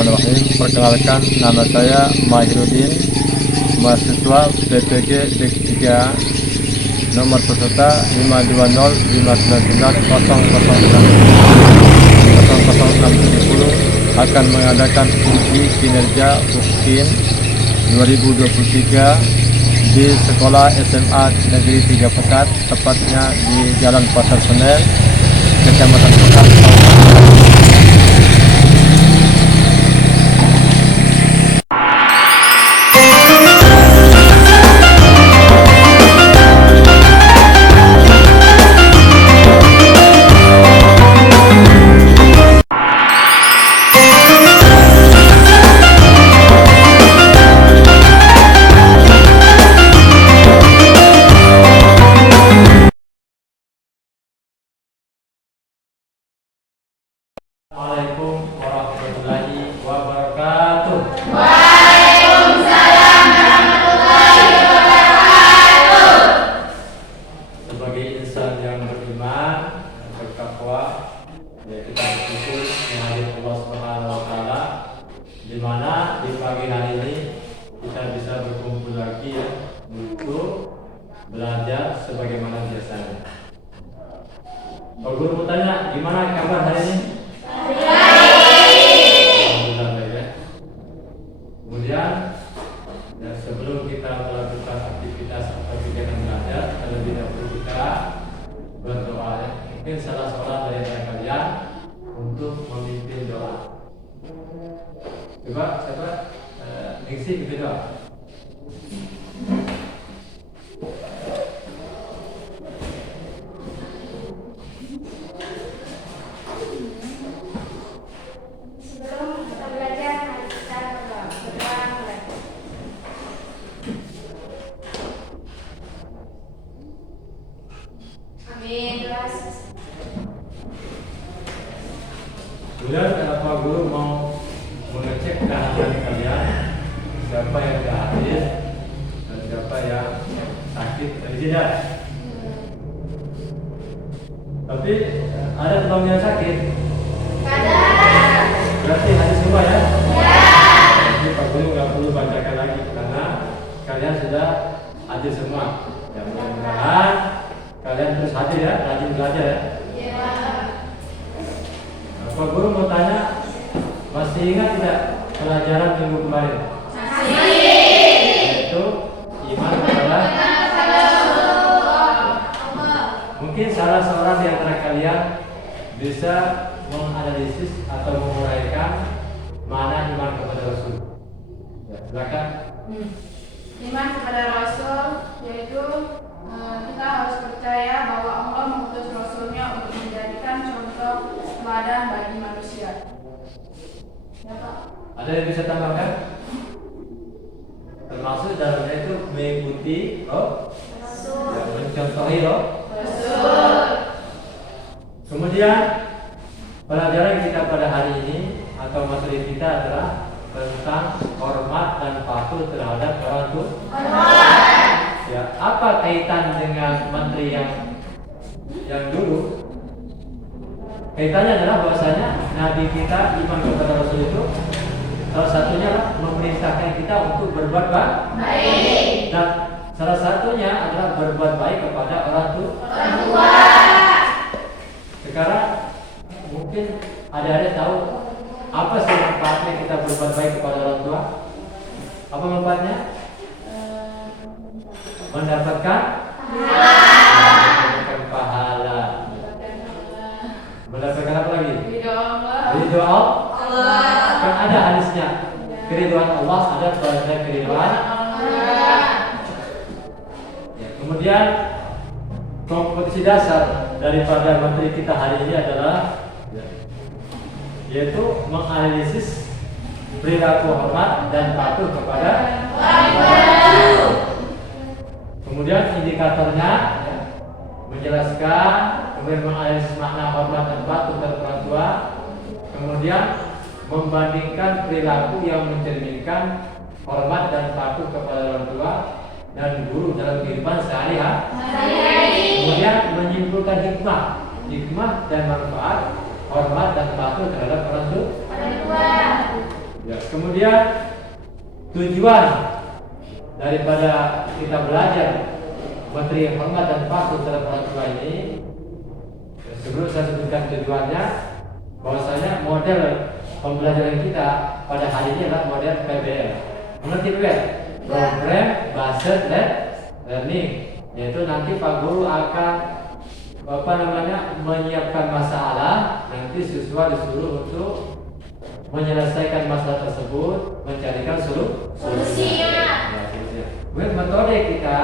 Bismillahirrahmanirrahim. Perkenalkan, nama saya Mahiruddin, mahasiswa PPG D3, nomor peserta 520599006 akan mengadakan uji kinerja UKIN 2023 di Sekolah SMA Negeri 3 Pekat, tepatnya di Jalan Pasar Senen, Kecamatan Pekat. Assalamualaikum warahmatullahi wabarakatuh. Waalaikumsalam warahmatullahi wabarakatuh. Sebagai insan yang beriman dan bertakwa, ya kita bersyukur menghadap Allah Subhanahu wa taala, di mana di pagi hari ini kita bisa berkumpul lagi ya untuk belajar sebagaimana biasanya. Kalau guru mau tanya, gimana kabar hari ini? Alhamdulillah ya. Kemudian ya, sebelum kita melakukan aktivitas atau kegiatan belajar, terlebih dahulu kita berdoa ya. Mungkin salah seorang dari kalian untuk memimpin doa. Coba ngisi gitu doa. Sebelum kita belajar, mari kita berdoa mulai. Amin. Kemudian Pak Guru mau mengecek kehadiran kalian, siapa yang tidak hadir dan siapa yang sakit dan tidak. Tapi ada teman yang sakit. Berarti hadir semua ya? Jadi Pak Guru nggak perlu bacakan lagi karena kalian sudah hadir semua. Ya, mudah-mudahan kalian terus hadir ya, rajin belajar ya. Pak Guru mau tanya, masih ingat tidak pelajaran minggu kemarin? Yaitu iman kepada mungkin salah seorang di antara kalian bisa menganalisis atau menguraikan mana iman kepada Rasul. Ya, silakan. Iman kepada Rasul yaitu kita harus percaya bahwa Allah mengutus Rasulnya untuk menjadikan contoh teladan bagi manusia. Ya, Pak. Ada yang bisa tambahkan? Termasuk dalamnya itu mengikuti Rasul. yang mencontohi Rasul. Kemudian pelajaran kita pada hari ini atau materi kita adalah tentang hormat dan patuh terhadap orang tua. Ya, apa kaitan dengan materi yang dulu? Kaitannya adalah bahwasanya Nabi kita iman kepada Rasul itu salah satunya adalah memerintahkan kita untuk berbuat baik. Dan salah satunya adalah berbuat baik kepada orang tua. Sekarang mungkin ada tahu apa sih manfaatnya kita berbuat baik kepada orang tua? Apa manfaatnya? Mendapatkan pahala. Mendapatkan apa lagi? Ridho Allah. Kan ada hadisnya. Keridhaan Allah ada pada keridhaan. Ya, kemudian kompetensi dasar daripada materi kita hari ini adalah yaitu menganalisis perilaku hormat dan patuh kepada kemudian indikatornya menjelaskan, kemudian menganalisis makna hormat dan patuh terhadap orang tua, kemudian membandingkan perilaku yang mencerminkan hormat dan patuh kepada orang tua dan guru dalam kehidupan sehari-hari. Kemudian menyimpulkan hikmah dan manfaat hormat dan patuh terhadap orang tua. Kemudian tujuan daripada kita belajar memberi hormat dan patuh terhadap orang tua ini, sebelum saya sebutkan tujuannya, bahwasanya model pembelajaran kita pada hari ini adalah model PBL. Mengerti PBL? Program Based Learning, yaitu nanti Pak Guru akan menyiapkan masalah, nanti siswa disuruh untuk menyelesaikan masalah tersebut, mencarikan solusinya. Kemudian metode kita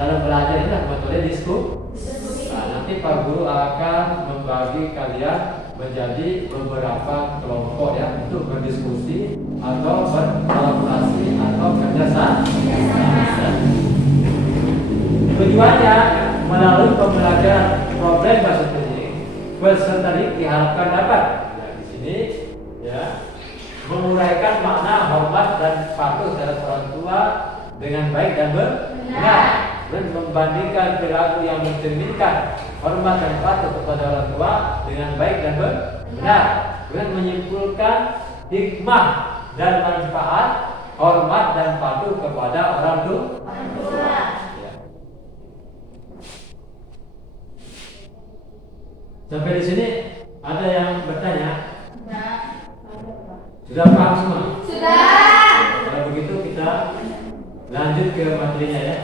dalam belajar ini adalah metode diskusi. Nah, nanti Pak Guru akan membagi kalian menjadi beberapa kelompok ya untuk berdiskusi atau berkolaborasi atau kerjasama. Tujuannya melalui pembelajaran problem bahasa Indonesia, peserta diharapkan dapat di sini ya menguraikan makna hormat dan patuh terhadap orang tua dengan baik dan benar, dan membandingkan perilaku yang mencerminkan hormat dan patuh kepada orang tua dengan baik dan benar, dan menyimpulkan hikmah dan manfaat hormat dan patuh kepada orang tua. Ya. Sampai di sini ada yang bertanya? Sudah paham semua? Sudah. Kalau begitu kita lanjut ke materinya ya.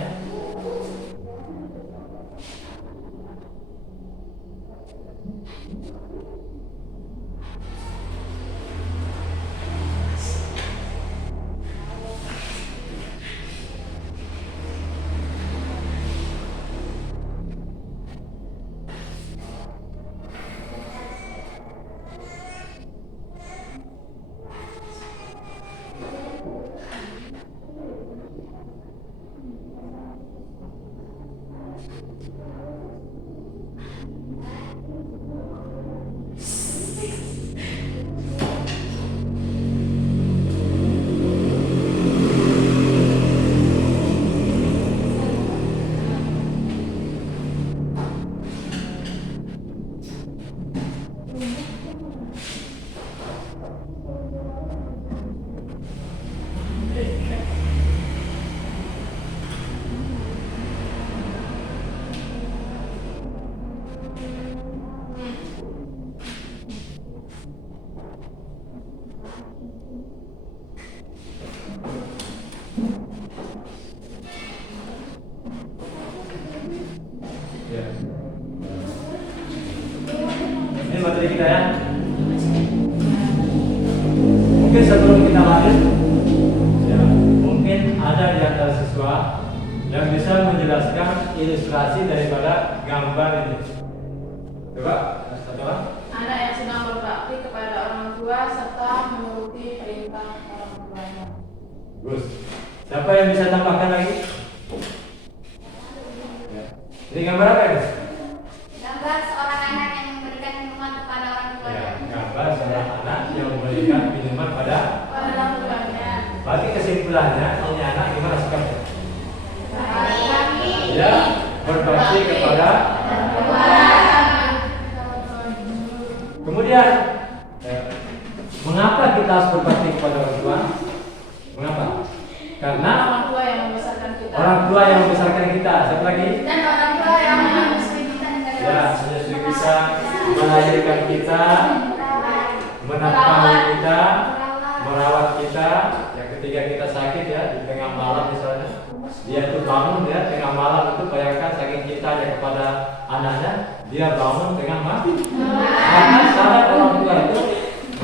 Ini materi kita ya. Mungkin sebelum kita lanjut, ya, mungkin ada di antara siswa yang bisa menjelaskan ilustrasi daripada gambar ini. Coba, satu orang. Anak yang sedang berbakti kepada orang tua serta menuruti perintah orang tuanya. Bagus. Siapa yang bisa tambahkan lagi? Ya. Ini gambar apa ya? Gambar seorang anak yang memberikan minuman kepada orang tuanya. Ya, gambar seorang anak yang memberikan minuman pada. Orang tuanya. Bagi kesimpulannya, ini anak gimana sikapnya? Kami. Ya, berbakti kepada. Kemudian, mengapa kita harus berbakti kepada orang tua? Mengapa? Karena Orang tua yang membesarkan kita. orang tua yang membesarkan kita. Siapa lagi? Dan orang tua yang menyusui kita hingga Ya, dewasa. menyusui kita, melahirkan kita, menafkahi kita, merawat kita. Yang ketiga kita sakit ya di tengah malam misalnya, dia itu bangun ya tengah malam itu bayangkan saking cintanya kepada anaknya, dia bangun tengah malam. Karena salah orang tua itu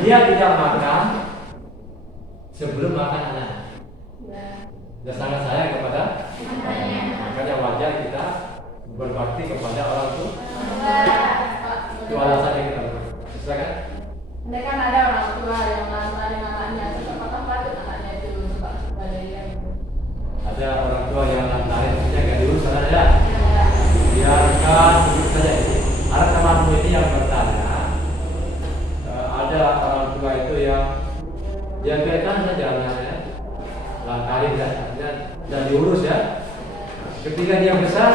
dia tidak makan sebelum makan anak. Dia sangat sayang kepada anaknya. Makanya wajar kita berbakti kepada orang tua. Itu alasannya kita berbakti. Silakan. Ini kan ada orang tua yang marah dengan anaknya, apakah patut anaknya itu berbakti kepada dia? Ada orang tua yang lantarin punya gak diurus ada. Biarkan begitu saja ini. Ada temanmu ini yang bertanya, ada orang tua itu yang dia biarkan saja anaknya, lantarin dan diurus ya. Ketika dia besar,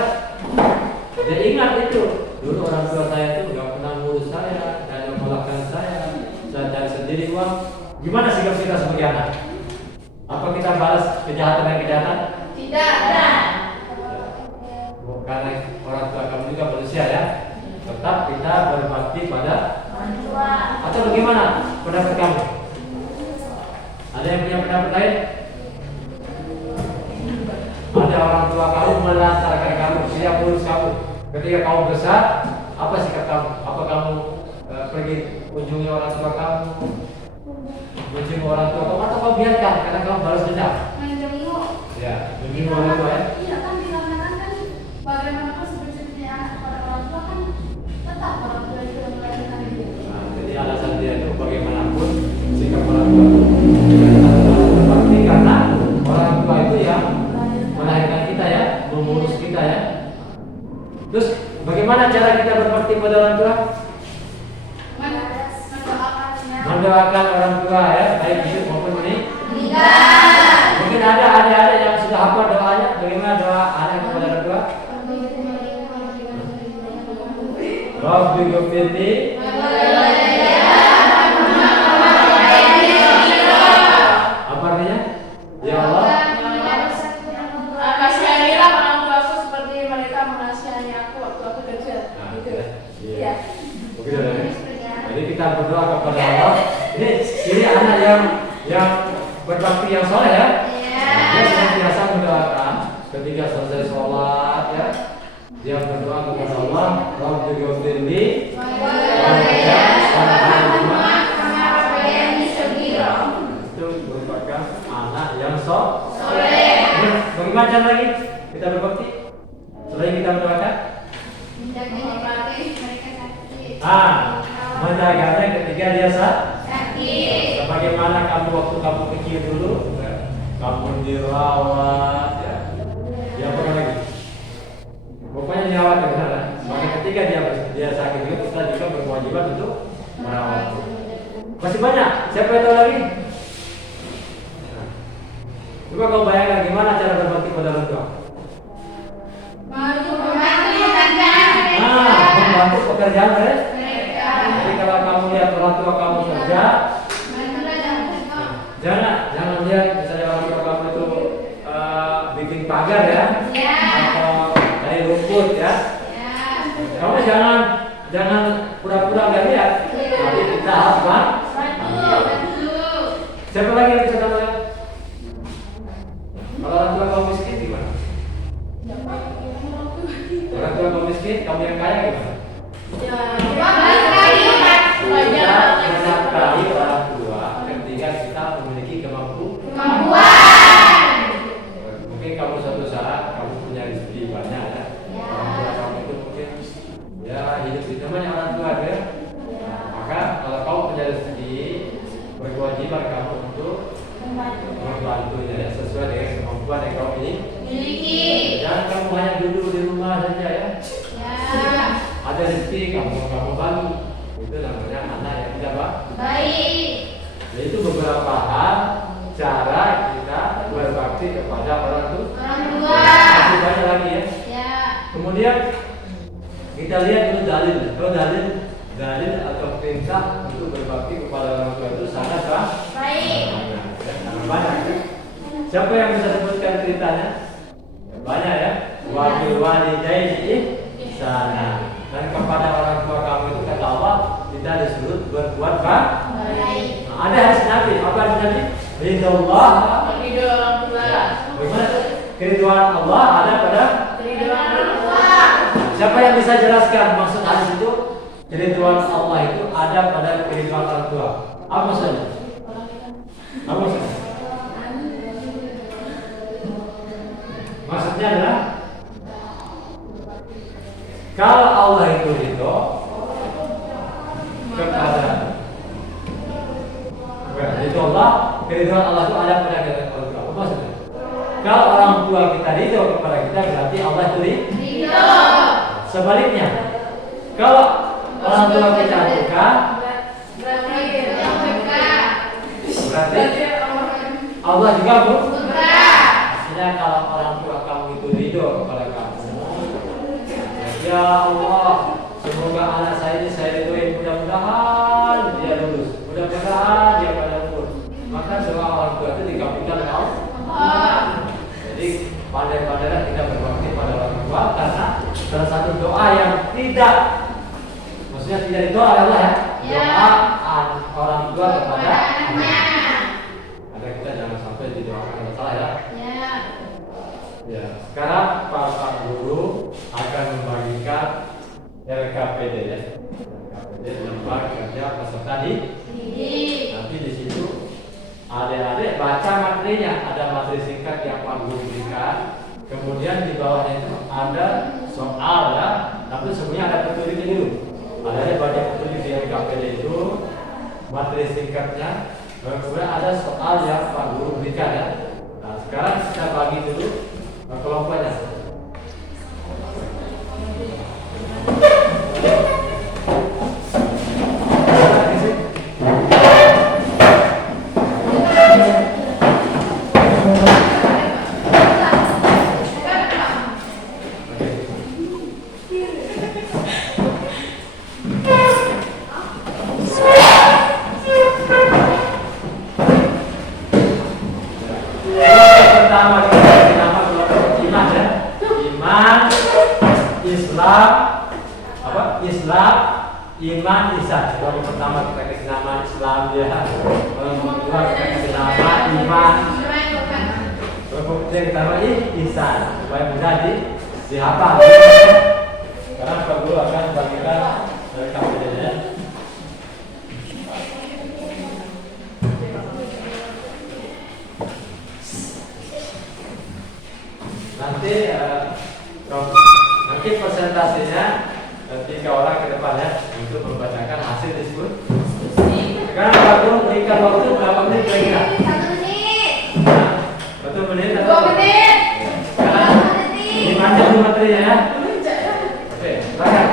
dia ingat itu. Dulu orang tua saya itu nggak pernah ngurus saya, dan menyokolakan saya cari sendiri uang. Gimana sikap kita sebagai anak? Apa kita balas kejahatan dengan kejahatan? Tidak. Karena orang tua kamu juga manusia ya. Tetap kita berbakti pada Orang tua. atau bagaimana pendapat kamu? Ada yang punya pendapat lain? Ada orang tua kamu melantarkan kamu, siap urus kamu. Ketika kamu besar, apa sikap kamu? Apa kamu pergi kunjungi orang tua kamu? Kunjungi orang tua kamu atau kamu biarkan karena kamu balas dendam? Menjenguk. Ya, kunjungi orang tua ya. Iya kan dikarenakan kan bagaimanapun sebenarnya anak kepada orang tua kan tetap orang tua itu yang melahirkan dia. Nah, jadi alasan dia itu bagaimanapun sikap orang tua itu berbakti karena orang tua itu yang melahirkan kita ya, mengurus kita ya. Terus bagaimana cara kita berbakti pada orang tua? Mendoakannya. Mendoakan orang tua ya, baik hidup maupun Meninggal. mungkin ada yang sudah hafal doanya. Bagaimana doa anak kepada orang tua? Rabbi ghfirli apa artinya? Ya Allah, Kasihanilah orang tuaku seperti mereka mengasihani aku waktu aku kecil. nah, Gitu. ya. Iya. Begitu ya. Jadi kita berdoa kepada Allah. Ini anak yang berbakti yang soleh ya. Dia senantiasa mendoakan ketika selesai sholat ya. Dia berdoa kepada Allah, Rabbi ghfirli itu merupakan anak yang soleh. Bagaimana cara lagi kita berbakti? Selain kita mendoakan, menjaganya ketika dia sakit. Bagaimana kamu waktu kamu kecil dulu, kamu dirawat ya. Dia apa lagi? Pokoknya dirawat ya benar kan? Maka ketika dia sakit juga kita juga berkewajiban untuk merawat. Masih banyak. Siapa yang tahu lagi? Nah. Coba kau bayangkan gimana cara berbakti pada orang tua. Membantu pekerjaan mereka. Jadi kalau kamu lihat orang tua kamu kerja, jangan lihat misalnya orang tua kamu itu bikin pagar ya, atau dari rumput ya. Kamu jangan pura-pura nggak lihat, tapi kita harus siapa lagi yang bisa tahu ya? Kalau orang tua kamu miskin gimana? Orang tua kamu miskin, kamu yang kaya gimana? Kita menafkahi orang tua ketika kita memiliki kemampuan. Mungkin kamu suatu saat kamu punya rezeki banyak ya. Orang tua kamu itu mungkin ya hidup di namanya orang tua ya. Maka kalau kamu punya rezeki, berkewajiban kamu untuk membantunya ya, sesuai dengan kemampuan yang kamu miliki. Jangan kamu hanya duduk di rumah saja ya. Ada rezeki kamu bagi. Itu namanya anak yang tidak baik. Itu beberapa hal cara kita berbakti kepada orang tua. Masih banyak lagi ya. Kemudian kita lihat dulu dalil. Kalau dalil atau perintah untuk berbakti kepada orang tua itu sangat banyak. Siapa yang bisa sebutkan ceritanya? Banyak ya. Wa bil walidaini ihsana. Dan kepada orang tua kamu itu kata Allah kita disuruh berbuat baik. Nah, ada hadis Nabi. Apa hadis Nabi? Ridullah. Ridho orang tua. Bagaimana? Keriduan Allah ada pada Ridho orang tua. siapa yang bisa jelaskan maksud hadis itu? Keriduan Allah itu ada pada keriduan orang tua. Apa maksudnya? Apa maksudnya? Maksudnya adalah kalau Allah itu ridho kepada itu Allah, keriduan Allah itu ada pada kita orang tua. Apa maksudnya? Kalau orang tua kita ridho kepada kita berarti Allah itu ridho. Sebaliknya, kalau orang tua kita duka, berarti Allah juga maksudnya kalau orang tua kamu itu ridho kepada kamu, ya Allah, semoga anak saya ini saya ridhoi, mudah-mudahan dia lulus, mudah-mudahan dia pada umur. Maka doa orang tua itu dikabulkan oleh doa yang tidak, maksudnya tidak didoa Allah ya. Doa orang tua kepada anaknya. Ada kita jangan sampai didoakan kalau salah ya. Ya, sekarang Pak Guru akan membagikan RKPD ya. RKPD lembar kerja peserta didik. Nanti di situ adik-adik baca materinya, ada materi singkat yang Pak Guru berikan. Kemudian di bawahnya itu ada soal ya, tapi sebenarnya ada petunjuknya dulu. Ada banyak petunjuk di RKPD itu, materi singkatnya. Kemudian ada soal yang Pak Guru berikan ya. Nah, sekarang kita bagi dulu kelompoknya. Pertama kita kasih nama kelompok iman ya. Iman, Islam, Islam, iman, ihsan. Kelompok pertama kita kasih nama Islam ya. Kelompok kedua kita kasih nama iman. Kelompok ketiga kita nama ihsan supaya mudah dihafal. Sekarang Pak Guru akan bagikan dari KPD-nya. Nanti presentasinya 3 orang ke depan ya untuk membacakan hasil diskusi. Sekarang Pak Guru berikan waktu berapa menit kira-kira? 1 menit. Nah, 1 menit atau 2 menit. sekarang dibaca dulu materinya ya. Oke, silakan.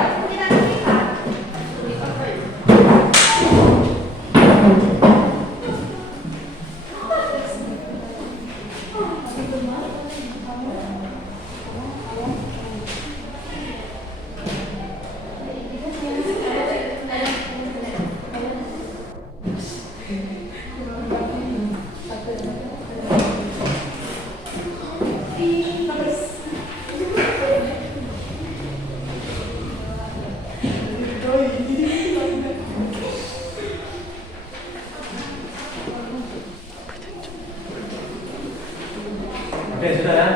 Oke, sudah ya.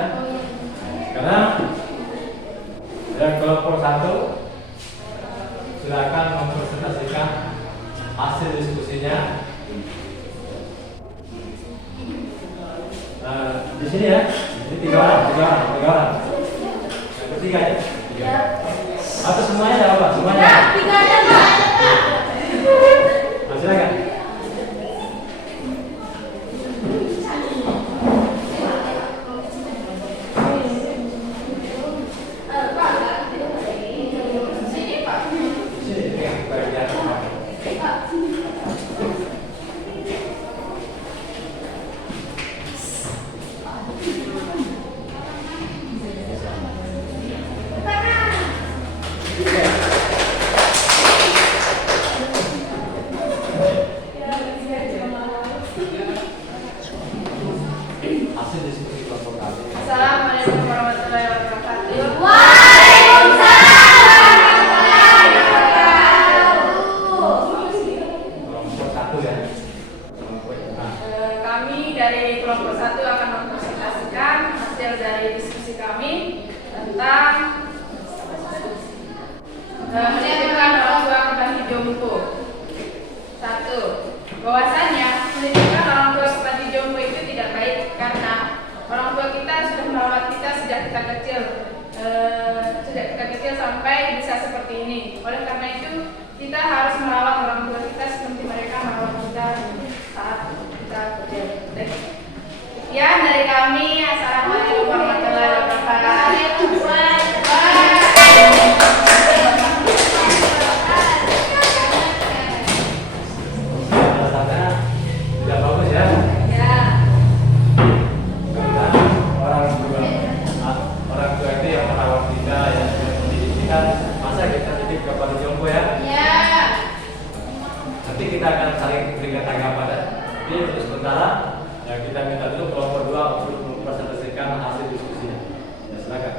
Sekarang dari kelompok 1 silakan mempresentasikan hasil diskusinya. Di sini ya, ini 3 orang. Yang ketiga ya. 3. Atau semuanya ada apa? Semuanya. 3 aja, Pak. Nah, silakan. Hasil diskusi kelompok kami. Assalamualaikum warahmatullahi wabarakatuh. Kelompok 1 ya. Kelompok Kami dari kelompok 1 akan mempresentasikan hasil dari diskusi kami tentang menitipkan orang tua ke panti jompo. 1. Bahwasannya menitipkan orang tua ke panti jompo itu tidak baik karena orang tua kita sudah merawat kita sejak kita kecil sampai bisa seperti ini. Oleh karena itu kita harus merawat orang tua kita seperti mereka merawat kita saat kita kecil. Sekian dari kami. Assalamualaikum warahmatullahi wabarakatuh. Alasannya tidak bagus ya. Karena orang tua itu yang merawat kita, yang mendidik kita. Masa kita titip ke panti jompo ya? Nanti kita akan saling berikan tanggapan ya. Jadi untuk sementara ya kita minta dulu kelompok 2 untuk mempresentasikan hasil diskusinya. Ya, silakan.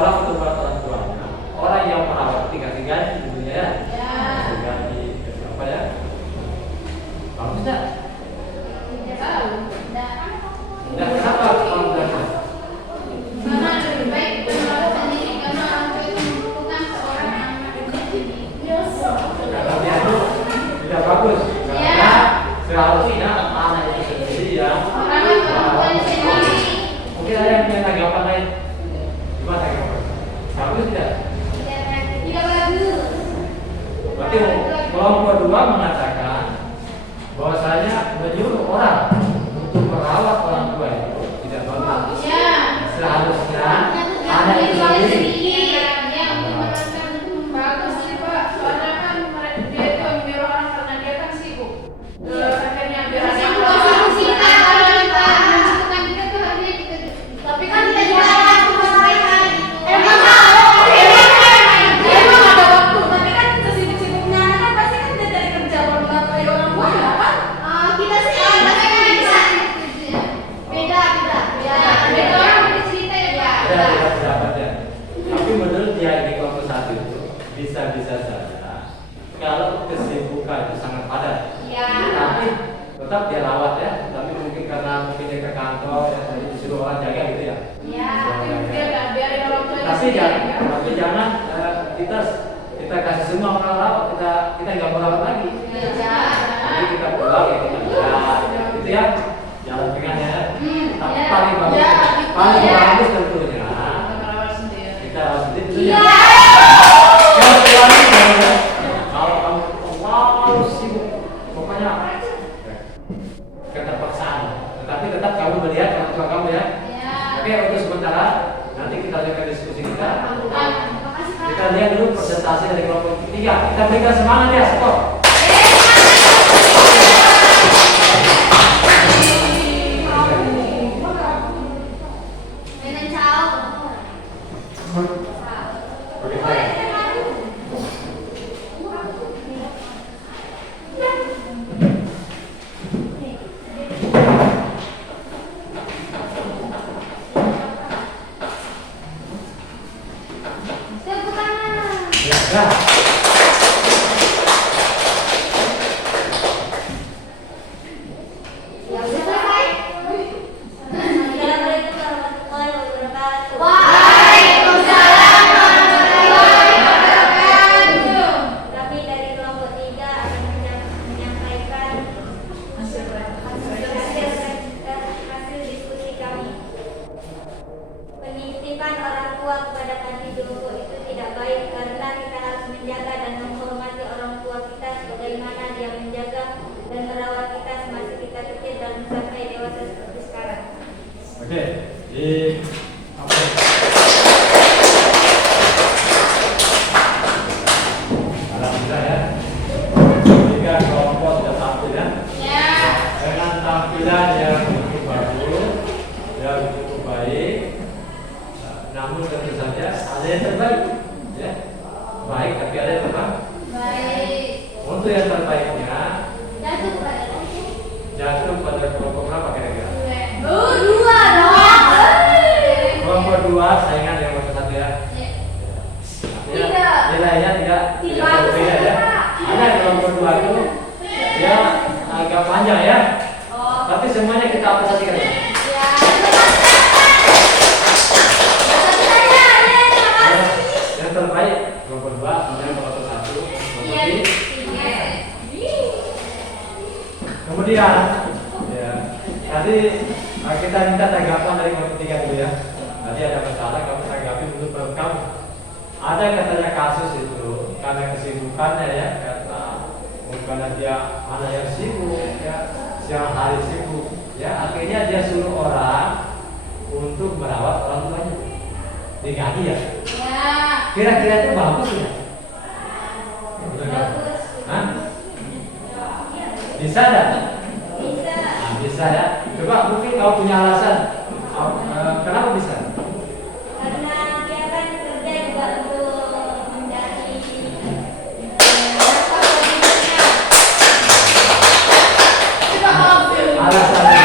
orang untuk merawat orang tuanya. Orang yang merawat dikasih gaji tentunya ya. Kasih gaji, kasih apa ya? Bagus tak? Tidak tahu. Tidak, kenapa kalau tidak? Karena lebih baik merawat sendiri karena orang tua itu membutuhkan seorang yang mendidik. Karena dia itu tidak bagus. Karena seharusnya anak itu sendiri ya. Karena orang tuanya sendiri. Mungkin ada yang punya tanggapan lain. Gimana tanggapan? Bagus tidak? Tidak bagus. Berarti kelompok 2 mengatakan bahwasanya menyuruh orang untuk merawat orang tua itu tidak bagus. Ya. Seharusnya anak itu sendiri. Bagus sih Pak, soalnya kan dia itu menyuruh orang karena dia kan sibuk. Akhirnya biar ada yang tapi kan tidak dilarang menyelesaikan. Emang ada waktu, tapi kan sesibuk-sibuknya anak kan pasti kan dia dari kerja baru ngapain orang tua ya kan? Kita sih bisa. Beda. Beda orang bercerita ya Pak. Ada pendapatnya. Tapi menurut dia di kelompok 1 itu bisa-bisa saja kalau kesibukan itu sangat padat. Iya. Tapi tetap dia rawat ya. Tapi mungkin karena dia ke kantor ya tadi disuruh orang jaga gitu ya. Iya. Dia nggak biarin orang tua Tapi jangan kita kasih semua orang rawat, kita nggak mau rawat lagi. Jadi kita pulang ya kita gitu ya. Jangan pengennya. Tapi paling bagus tentunya merawat sendiri. kita rawat sendiri tentunya. Kalau keluarga kalau kamu terlalu sibuk, pokoknya keterpaksaan. Tetapi tetap kamu melihat orang tua kamu ya. Oke, untuk sementara nanti kita lanjutkan diskusi kita. Kita lihat dulu presentasi dari kelompok 3. Kita berikan semangat ya, skor. Dengan caw. Oke, baik. Tepuk tangan. Ya. Ya sudah selesai. Assalamualaikum warahmatullahi wabarakatuh. Waalaikumsalam warahmatullahi wabarakatuh. Kami dari kelompok 3 akan menyampaikan hasil diskusi kami. Penitipan orang tua kepada panti jompo itu tidak baik karena kita harus menjaga dan menghormati orang tua kita sebagaimana dia menjaga dan merawat kita semasa kita kecil dan sampai dewasa seperti sekarang. Oke. Apa? Alhamdulillah ya. 3 kelompok sudah tampil ya. Dengan tampilan yang cukup bagus, yang cukup baik. Namun tentu saja ada yang terbaik, ya. Baik, tapi ada yang terbaik. Baik. Untuk yang terbaiknya Jatuh pada jatuh pada kelompok berapa kira-kira? dua dong. Kelompok 2 saingan yang nomor 1 ya. Tidak. Nilainya tidak berbeda ya. Ada kelompok 2 itu dia agak panjang ya. Tapi semuanya kita apresiasikan. Ya, satu saja. Terima kasih. Yang terbaik kelompok 2, kemudian kelompok 1, kelompok 3. Kemudian ya, tadi kita minta tanggapan dari kelompok 3 dulu ya. Tadi ada masalah kamu tanggapi menurut pendapat kamu. Ada katanya kasus itu karena kesibukannya ya, karena dia anak yang sibuk ya, siang hari sibuk ya, akhirnya dia suruh orang untuk merawat orang tuanya. Digaji ya. Kira-kira itu bagus ya? Betul nggak? Hah? Bisa tak? Bisa. Nah, bisa ya. Coba mungkin kau punya alasan. Kenapa bisa? Karena dia kan kerja juga untuk mencari Alasannya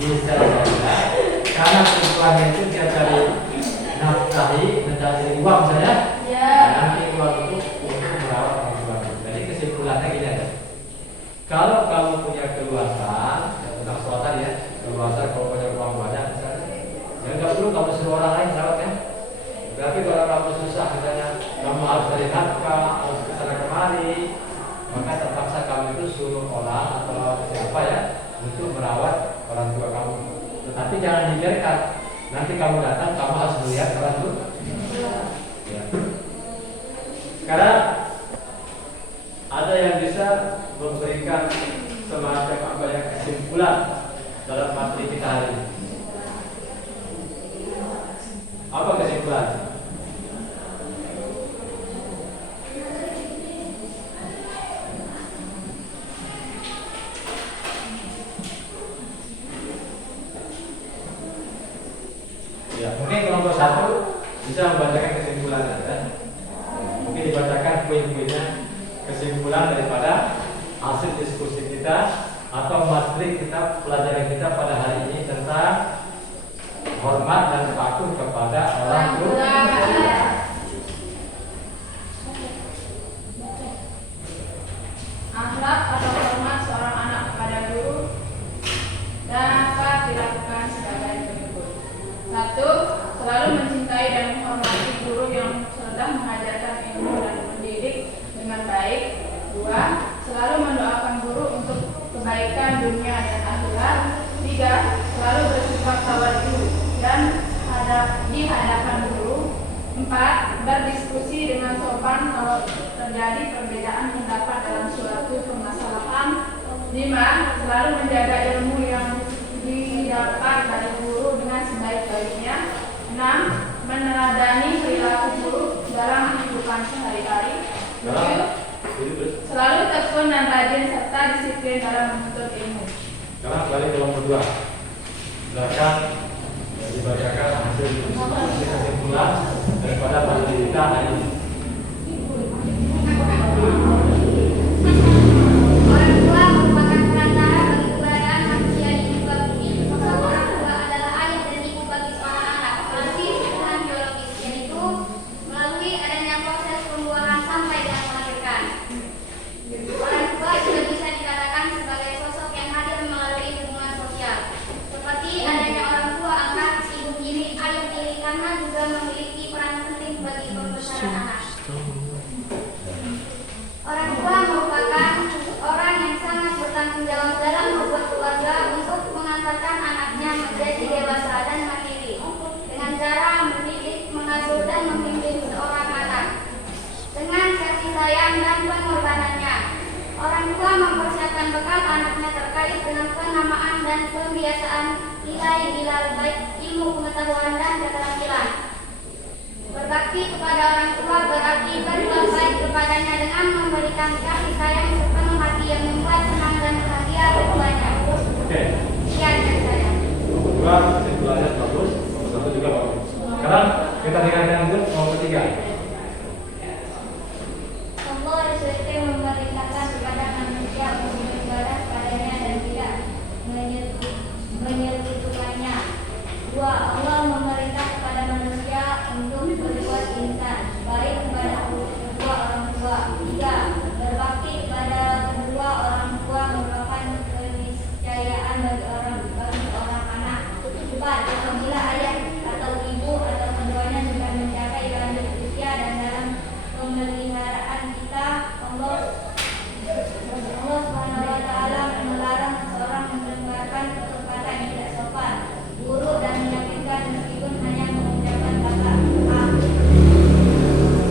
itu bisa saja karena kebutuhannya itu dia cari nafkah tidak jadi uang misalnya, Ya. nanti uang itu untuk merawat orang tua. Jadi kesimpulannya gini aja. Kalau kamu punya keluasan, tentang soal tadi ya, keluasan kalau punya uang banyak misalnya, ya nggak perlu kamu suruh orang lain merawat ya. Tapi kalau kamu susah misalnya, kamu harus dari nafkah, harus kesana kemari, maka terpaksa kamu itu suruh orang atau siapa ya untuk merawat orang tua kamu. Tetapi jangan dibiarkan. Nanti kamu datang, kamu harus melihat orang tua. Ya. Sekarang ada yang bisa memberikan semacam apa ya kesimpulan dalam materi kita hari ini. Apa kesimpulan? Ya, mungkin kelompok 1 bisa membacakan kesimpulannya kan? Mungkin dibacakan poin-poinnya, kesimpulan daripada hasil diskusi kita atau materi kita pelajaran kita pada hari ini tentang hormat dan patuh kepada orang tua. Akhlak atau hormat seorang anak kepada guru dapat dilakukan sebagai berikut. 1. Selalu mencintai dan menghormati guru yang sedang mengajarkan ilmu dan mendidik dengan baik. 2. Selalu mendoakan guru untuk kebaikan dunia dan akhirat. 3. Selalu bersifat tawadu dan di hadapan guru. 4. Berdiskusi dengan sopan kalau terjadi perbedaan pendapat dalam suatu permasalahan. 5. Selalu menjaga ilmu yang didapat dari guru dengan sebaik-baiknya. 6. Meneladani perilaku guru dalam kehidupan sehari-hari. 7. Selalu tekun dan rajin serta disiplin dalam menuntut ilmu. Sekarang balik ke kelompok 2. Silakan dibacakan hasil kesimpulan daripada materi kita hari ini. Orang tua merupakan perantara bagi keberadaan manusia di muka bumi. Sosok orang tua adalah ayah dan ibu bagi seorang anak, melalui hubungan biologis, yaitu melalui adanya proses pembuahan sampai dengan melahirkan. Orang tua juga bisa dikatakan sebagai sosok yang hadir melalui hubungan sosial, seperti adanya orang tua angkat, ibu tiri, ayah tiri, karena juga memiliki peran penting bagi pembesaran anak. Orang tua merupakan orang yang sangat bertanggung jawab dalam membuat keluarga untuk mengantarkan anaknya menjadi dewasa dan mandiri dengan cara mendidik, mengasuh dan memimpin seorang anak dengan kasih sayang dan pengorbanannya. Orang tua mempersiapkan bekal anaknya terkait dengan penamaan dan pembiasaan nilai-nilai baik ilmu pengetahuan dan keterampilan. Berbakti kepada orang tua berarti berbuat baik kepadanya dengan memberikan kasih sayang sepenuh hati yang membuat senang dan bahagia keduanya. Oke. Sekian dari saya. Kelompok 2 kesimpulannya bagus, kelompok 1 juga bagus. Sekarang kita dengarkan dulu kelompok 3. Allah SWT memerintahkan kepada manusia untuk beribadah kepadanya dan tidak menyekutukannya. 2. Allah memerintah kepada manusia untuk berbuat ihsan, baik kepada kedua orang tua. 3. Berbakti kepada kedua orang tua merupakan keniscayaan bagi seorang anak. 4. Apabila ayah atau ibu atau keduanya sudah mencapai lanjut usia dan dalam pemeliharaan kita, Allah SWT melarang seseorang mendengarkan kata-kata yang tidak sopan, buruk dan menyakitkan meskipun hanya mengucapkan kata "ah".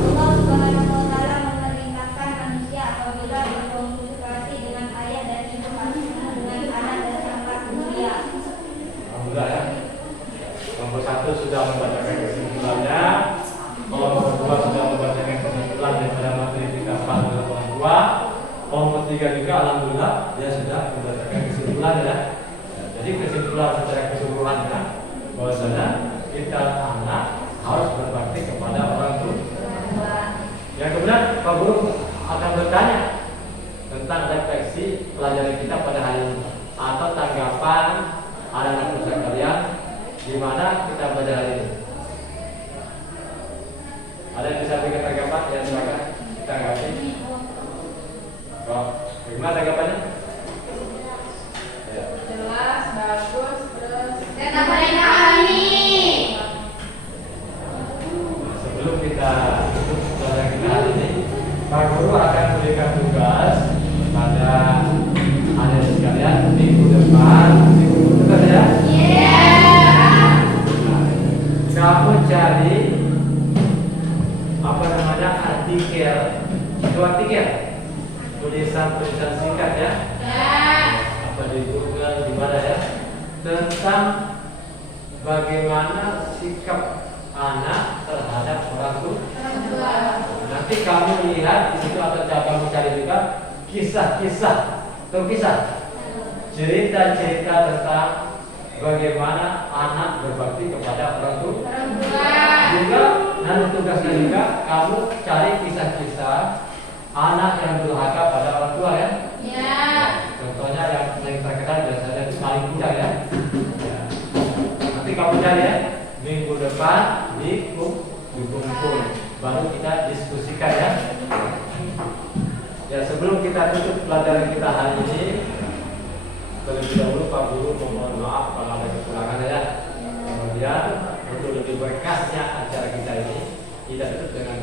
Allah SWT memerintahkan manusia apabila berkomunikasi dengan ayah dan ibu harus dengan anak dan anak mulia. Alhamdulillah ya. Kelompok 1 sudah membacakan kesimpulannya. Kelompok 2 sudah membacakan kesimpulan daripada materi kita pada kelompok 2. Kelompok 3 juga alhamdulillah dia sudah membacakan kesimpulan ya. Jadi kesimpulan secara keseluruhannya bahwasanya kita anak harus berbakti kepada orang tua. Yang kemudian Pak Guru akan bertanya tentang refleksi pelajaran kita pada hari ini atau tanggapan anak-anak usaha kalian di mana kita belajar hari ini. Ada yang bisa berikan tanggapan? Ya silakan kita tanggapi. Kok bagaimana tanggapannya? Ya. Jelas, bagus, terus Dan apa yang kami? Sebelum kita tutup pelajaran kita hari ini, Pak Guru akan memberikan tugas pada adik sekalian minggu depan. Betul ya? Kamu cari apa namanya artikel, itu artikel, tulisan singkat ya. Apa di Google di mana ya? Tentang bagaimana sikap anak terhadap orang tua. Nanti kamu lihat di situ atau kamu cari juga kisah-kisah terpisah, cerita-cerita tentang bagaimana anak berbakti kepada orang tua. Juga nanti tugasnya juga kamu cari kisah-kisah anak yang durhaka pada orang tua ya. Contohnya yang terkenal biasanya itu paling mudah ya. Nanti kamu cari ya. Minggu depan di kumpul baru kita diskusikan ya. Ya sebelum kita tutup pelajaran kita hari ini, terlebih dahulu Pak Guru mohon maaf kalau ada kekurangan ya. Kemudian untuk lebih berkasnya acara kita ini tidak tutup dengan